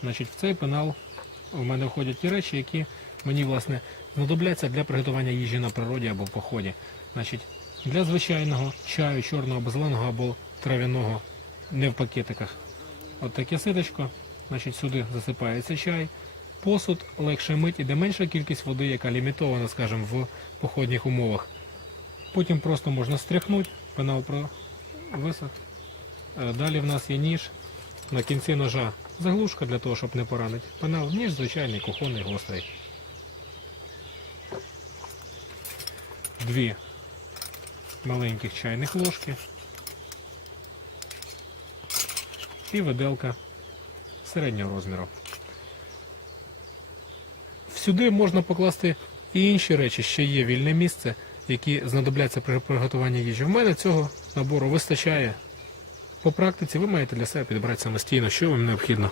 Значить, в цей пенал в мене входять ті речі, які мені власне знадобляться для приготування їжі на природі або в поході. Значить, для звичайного чаю, чорного, або або трав'яного, не в пакетиках. От таке ситочко, значить, сюди засипається чай. Посуд легше мить, іде менша кількість води, яка лімітована, скажімо, в походних умовах. Потім просто можна стряхнути, пенал про висох. Е, Далі в нас є ніж. На кінці ножа заглушка для того, щоб не поранити. Пенал, ніж звичайний, кухонний, гострий. Дві маленьких чайних ложки. І виделка середнього розміру. Сюди можна покласти і інші речі, ще є вільне місце, які знадобляться при приготуванні їжі. В мене цього набору вистачає. По практиці ви маєте для себе підібрати самостійно, що вам необхідно.